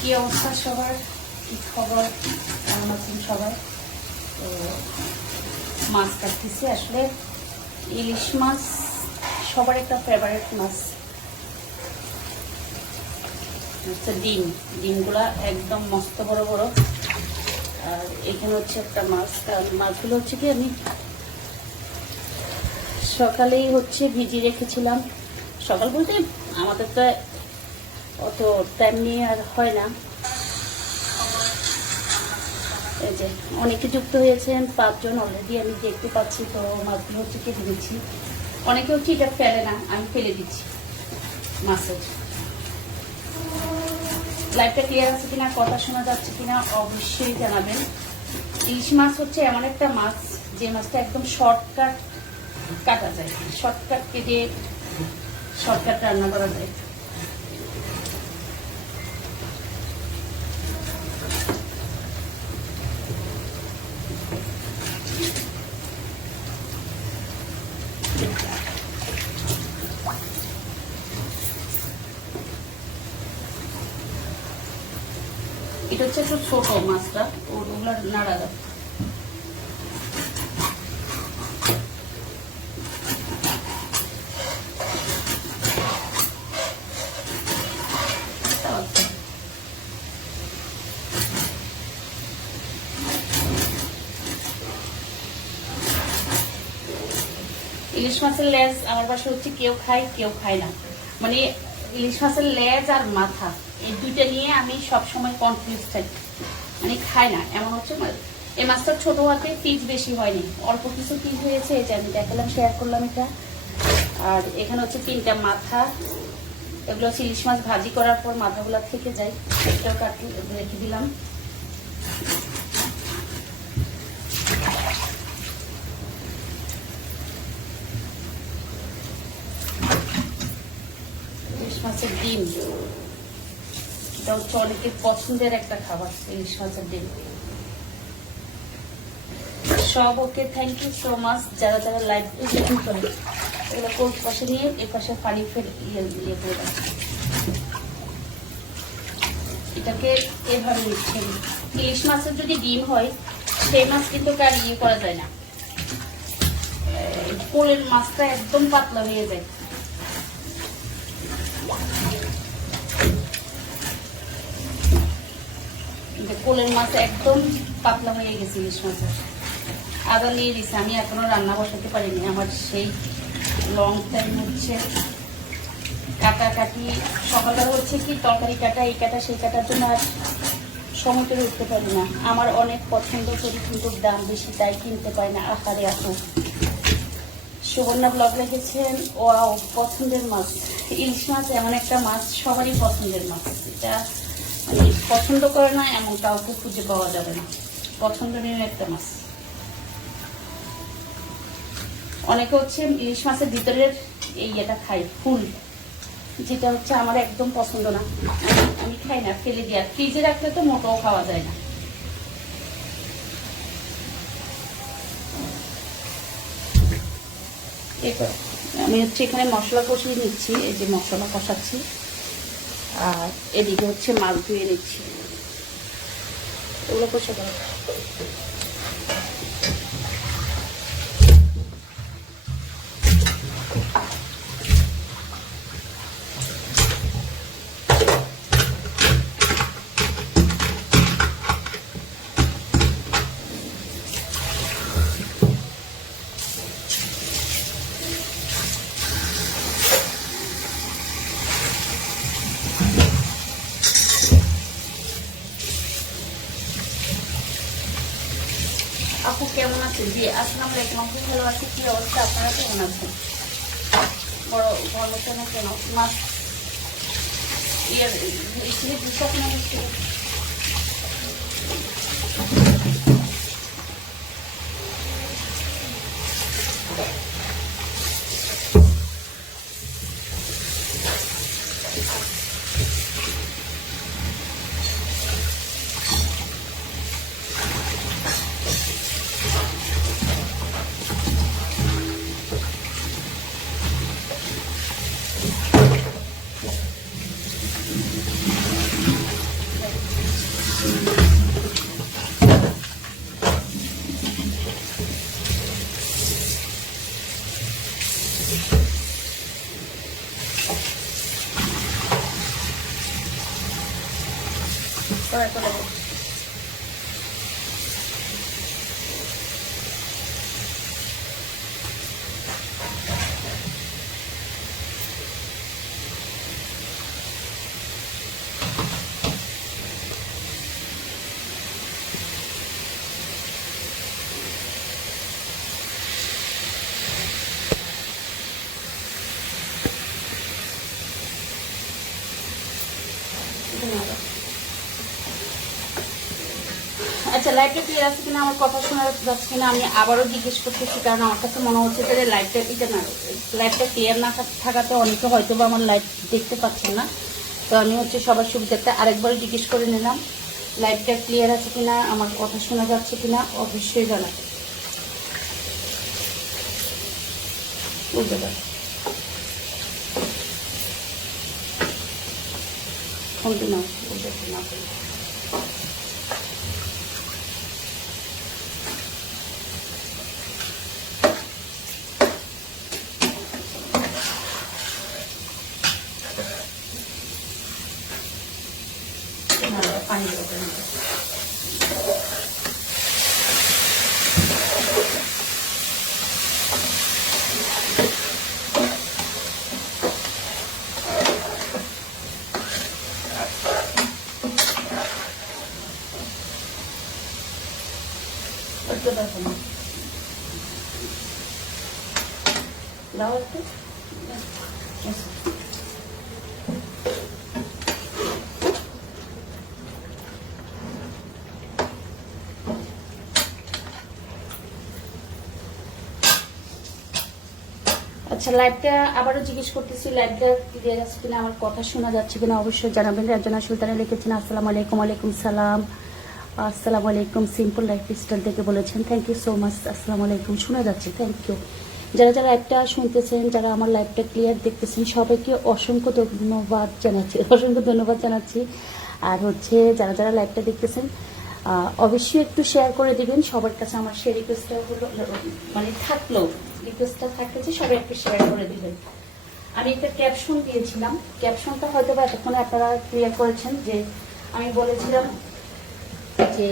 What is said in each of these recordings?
কি অবস্থা সবার? কি খবর? কেমন আছেন সবাই? তো মাছ কাটতেছি। আসলে ইলিশ মাছ সবার একটা ফেভারিট মাছ। হচ্ছে ডিম। ডিমগুলা একদম মস্ত বড় বড়। আর এখানে হচ্ছে একটা মাছ। মাছগুলো হচ্ছে কি আমি সকালেই হচ্ছে ভিজিয়ে রেখেছিলাম। সকাল বলতে আমাদের তো অত নিয়ে আর হয় না। এই যে, অনেকে যুক্ত হয়েছেন, পাঁচজন অলরেডি আমি দেখতে পাচ্ছি, তো মাছগুলো হচ্ছে কেটে দিচ্ছি। অনেকে হচ্ছে এটা ফেলে না, আমি ফেলে দিচ্ছি মাছের লাইফটা ক্লিয়ার আছে কিনা, কথা শোনা যাচ্ছে কিনা, অবশ্যই জানাবেন। ইলিশ মাছ হচ্ছে এমন একটা মাছ, যে মাছটা একদম শর্টকাট কাটা যায়। শর্টকাট কেটে শর্টকাট রান্না করা যায়। এটা হচ্ছে একটু ছোট মাছটা, ওগুলো নাড়া যায় ইলিশ মাছের লেজ আমার বাসা হচ্ছে কেউ খায় কেউ খায় না। মানে ইলিশ মাছের লেজ আর মাথা। এই দুইটা নিয়ে আমি সব সময় কনফিউজ থাকি। মানে খাই না, এমন হচ্ছে মা- এই মাছটা ছোট হাতে পিস বেশি হয়নি। অল্প কিছু পিস হয়েছে এটা আমি দেখালাম শেয়ার করলাম এটা। আর এখানে হচ্ছে তিনটা মাথা। এগুলো হচ্ছে ইলিশ মাছ ভাজি করার পর মাথাগুলো থেকে যায়। এটাও কাটি রেখে দিলাম। ইলিশ মাছের ডিম। এটা হচ্ছে অনেকের পছন্দের একটা খাবার ইলিশ মাছের ডিম। সব okay thank you so much যারা যারা লাইভ করে এগুলো কোর্ট পাশে নিয়ে, এ পাশে পানি ইয়ে ইয়ে করে এটাকে এভাবে নিচ্ছেন ইলিশ মাছের যদি ডিম হয়, সেই মাছ কিন্তু আর ইয়ে করা যায় না। এই পোলের মাছটা একদম পাতলা হয়ে যায়। কোলের মাছ একদম পাতলা হয়ে গেছে ইলিশ মাছের আদা নিয়ে দিছে, আমি এখনও রান্না বসাতে পারিনি। আমার সেই লং টাইম হচ্ছে কাটাকাটি। সকালবেলা হচ্ছে কি, তরকারি কাটা, এই কাটা, সেই কাটার জন্য আর সময় করে উঠতে পারি না। আমার অনেক পছন্দ করি, কিন্তু দাম বেশি, তাই কিনতে পারি না আকারে এত। সুবর্ণা ব্লগ রেখেছেন ও পছন্দের মাছ। ইলিশ মাছ এমন একটা মাছ, সবারই পছন্দের মাছ। এটা পছন্দ করে না এমন কাউকে খুঁজে পাওয়া যাবে না। পছন্দনীয় একটা মাছ। অনেকে হচ্ছে ইলিশ মাছের ভিতরের এই এটা খাই ফুল। যেটা হচ্ছে আমার একদম পছন্দ না। আমি- খাই না, ফেলে দিই। আর ফ্রিজে রাখলে তো মোটেও খাওয়া যায় না। আমি হচ্ছে এখানে মশলা কষিয়ে নিচ্ছি, এই যে মশলা কষাচ্ছি। আর এদিকে হচ্ছে মাছ ধুয়ে নিচ্ছি। ওগুলো কষে আপু, কেমন আছেন? জি, আসসালাম আলাইকুম আপু, ভালো আছে। কি অবস্থা? আপনারা কেমন আছেন? বড় বড় কেন কেন? মাছ ইয়ে দুশো কেন হচ্ছে পরে করে দেবো। ধন্যবাদ। আচ্ছা লাইভটা ক্লিয়ার আছে কিনা আমার কথা শোনা যাচ্ছে কিনা আমি আবারও জিজ্ঞেস করতেছি কারণ আমার কাছে মনে হচ্ছে যে লাইভটা এটা না লাইভটা ক্লিয়ার না থাক- থাকাতে অনেকে হয়তো বা আমার লাইট দেখতে পাচ্ছেন না। তো আমি হচ্ছে সবার সুবিধার্থে আরেকবার জিজ্ঞেস করে নিলাম লাইভটা ক্লিয়ার আছে কিনা আমার কথা শোনা যাচ্ছে কিনা অবশ্যই বুঝতে পারছি ফোনটি না। না, पानी डाल देंगे 나올 때 আচ্ছা লাইভটা আবারও জিজ্ঞেস করতেছি লাইভটা ক্লিয়ার আছে কিনা, আমার কথা শোনা যাচ্ছে কিনা, অবশ্যই জানাবেন। রাজনা সুলতানা লিখেছেন, আসসালামু আলাইকুম আলাইকুম সালাম। আসসালামু আলাইকুম সিম্পল লাইফ স্টাইল থেকে বলেছেন। থ্যাংক ইউ সো মাচ আসসালামু আলাইকুম, শোনা যাচ্ছে থ্যাংক ইউ যারা যারা লাইভটা শুনতেছেন, যারা আমার লাইভটা ক্লিয়ার দেখতেছেন, সবাইকে অসংখ্য ধন্যবাদ জানাচ্ছি, অসংখ্য ধন্যবাদ জানাচ্ছি। আর হচ্ছে, যারা যারা লাইভটা দেখতেছেন অবশ্যই একটু শেয়ার করে দিবেন। সবার কাছে আমার সে রিকোয়েস্টটা হলো মানে থাকল। রিকোয়েস্টটা থাকতেছে সবাই একটু শেয়ার করে দিবেন। আমি একটা ক্যাপশন দিয়েছিলাম। ক্যাপশনটা হয়তো বা এতক্ষণে আপনারা ক্লিয়ার করেছেন যে আমি বলেছিলাম যে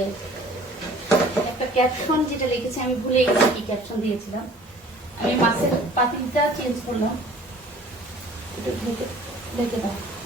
একটা ক্যাপশন যেটা লিখেছি, আমি ভুলে গেছি কি ক্যাপশন দিয়েছিলাম। আমি মাছের পাতিলটা চেঞ্জ করলাম। দাও।